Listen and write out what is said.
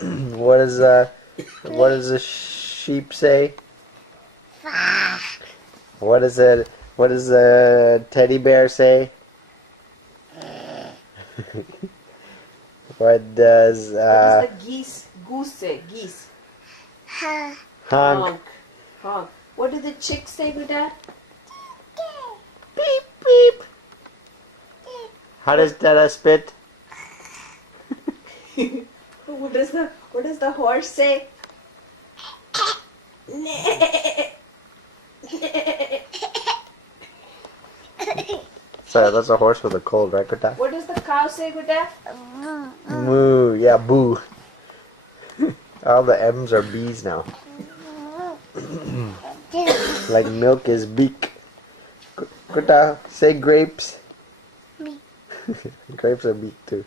what does a sheep say? What does a teddy bear say? What does the goose say? Geese. honk? Honk. What do the chicks say, Buddha? Beep beep. How does Dada spit? What does the horse say? Sorry, that's a horse with a cold, right, Kuta? What does the cow say, Buddha? Moo, yeah, boo. All the M's are B's now. Like milk is beak. Kuta, say grapes. Grapes are beak too.